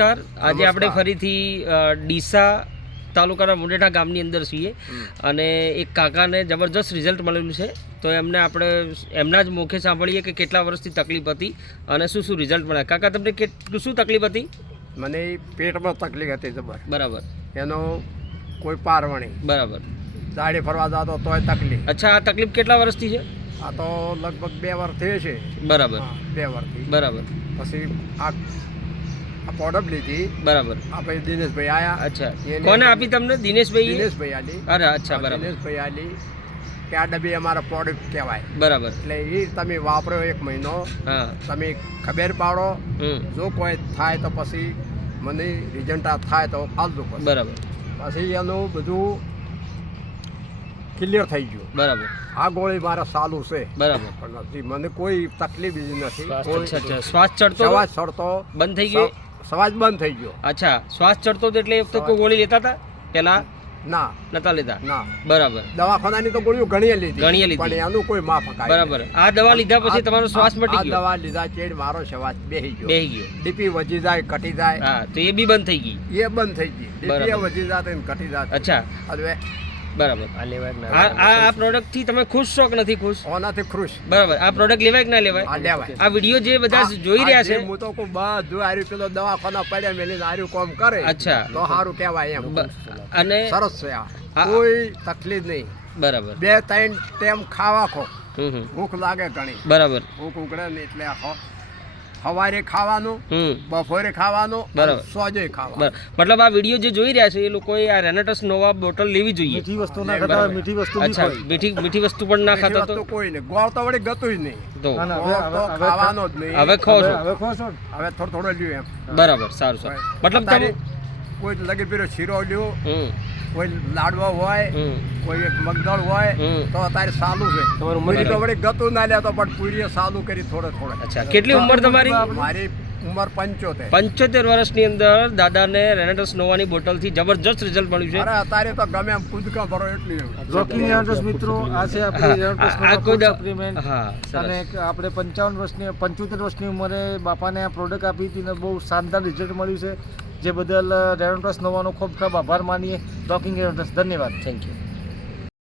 નમસ્કાર. આજે આપણે ફરીથી ડીસા તાલુકાના મુંડેઠા ગામની અંદર છીએ અને એક કાકાને જબરજસ્ત રિઝલ્ટ મળેલું છે. તો એમને આપણે એમના જ મુખે સાંભળીએ કે કેટલા વર્ષથી તકલીફ હતી અને શું શું રિઝલ્ટ મળ્યા. કાકા, તમને શું તકલીફ હતી? મને પેટમાં તકલીફ હતી જબર. બરાબર. એનો કોઈ પારવણી. બરાબર. દાડી ફરવા જતો તોય તકલીફ. અચ્છા, આ તકલીફ કેટલા વર્ષથી છે? આ તો લગભગ 2 વર્ષ થયે છે. બરાબર. 2 વર્ષથી. બરાબર. પછી આ પ્રોડક્ટ લીધી. બરાબર. આ પછી દિનેશભાઈ આયા. અચ્છા, કોને આપી તમને? દિનેશભાઈ. દિનેશભાઈ આલી. અરે અચ્છા, બરાબર. દિનેશભાઈ આલી કે આ ડબ્બી અમારા પ્રોડક્ટ કહેવાય. બરાબર. એટલે એ તમે વાપરો 1 મહિનો. હા. તમે ખબર પાડો. જો કોઈ થાય તો પછી મને રિઝલ્ટ થાય તો ફાલતું પડે. બરાબર. પછી એનું બધું ક્લિયર થઈ ગયું. બરાબર. આ ગોળી મારે ચાલુ છે. બરાબર. પણ નથી, મને કોઈ તકલીફ બીજી નથી. અચ્છા, શ્વાસ ચડતો? શ્વાસ ચડતો બંધ થઈ ગયો? શ્વાસ બંધ થઈ ગયો. અચ્છા, શ્વાસ ચડતો હતો એટલે તો કોઈ ગોળી લેતા હતા પેલા? ના, નતા લેતા. ના. બરાબર. દવાખાનાની તો ગોળીઓ ઘણી લીધી. પણ એનું કોઈ માફક આવ્યું. બરાબર. આ દવા લીધા પછી તમારો શ્વાસ મટી ગયો? દવા લીધા ચેડ મારો શ્વાસ બેહી ગયો. ડીપી વધી જાય, ઘટી જાય. હા, તો એ બી બંધ થઈ ગઈ? એ બંધ થઈ ગઈ. ડીપી વધી જાય ને ઘટી જાય. અચ્છા, હવે બરાબર. આ પ્રોડક્ટ થી તમે ખુશ છો કે નથી ખુશ? ઓનાથી ખુશ. બરાબર. આ પ્રોડક્ટ લેવાય કે ના લેવાય? લેવાય. આ વિડીયો જે બધા જોઈ રહ્યા છે, હું તો કોઈ બધું આર્યું પેલો દવાખાના પડ્યા મેલીને આર્યું કામ કરે. અચ્છા, તો સારું કહેવાય એમ. અને સરસ છે. આ કોઈ તકલીફ નહીં. બરાબર. 2-3 ટાઈમ ખાવા ખો. ભૂખ લાગે ઘણી. બરાબર. ભૂખ ઉગડે ને એટલે સવારે ખાવાનું, બપોરે ખાવાનું, સોજે ખાવાનું. મતલબ આ વિડીયો જે જોઈ રહ્યા છે એ લોકોએ આ રેનેટસ નોવા બોટલ લેવી જોઈએ. મીઠી વસ્તુ ના ખાતા, મીઠી વસ્તુ અચ્છા, મીઠી વસ્તુ પણ ના ખાતા તો કોઈ નહીં. ગોળ તો વળી ગતું જ નહીં. તો ખાવાનો જ નહીં. હવે ખાઓ છો? હવે થોડો લ્યો એમ. બરાબર. સારું સારું. મતલબ તમે કોઈ લગી પીરો શીરો લ્યો, કોઈ લાડવો હોય, કોઈ મગદળ હોય તો અત્યારે સાલું છે. પૂરી તો વળી ગતું ના લેતો પણ પૂરીએ સાલું કરી થોડે. અચ્છા, કેટલી ઉંમર તમારી? મારી ઉંમર 75. 75 વર્ષની અંદર દાદાને રેનેટસ નોવાની બોટલથી જબરજસ્ત રિઝલ્ટ મળ્યું છે. અરે અત્યારે તો ગમે એમ કૂદકા ભરો એટલી. રોકી રેનેટસ મિત્રો, આ છે આપણી રેનેટસ સપ્લિમેન્ટ. હા, અને આપણે 75 વર્ષની ઉંમરે બાપાને આ પ્રોડક્ટ આપી હતી ને બહુ શાનદાર રિઝલ્ટ મળ્યું છે. જે બદલ રેનેટસ નોવાનો ખૂબ ખૂબ આભાર માનીએ. રોકિંગ રેનેટસ. ધન્યવાદ. Thank you.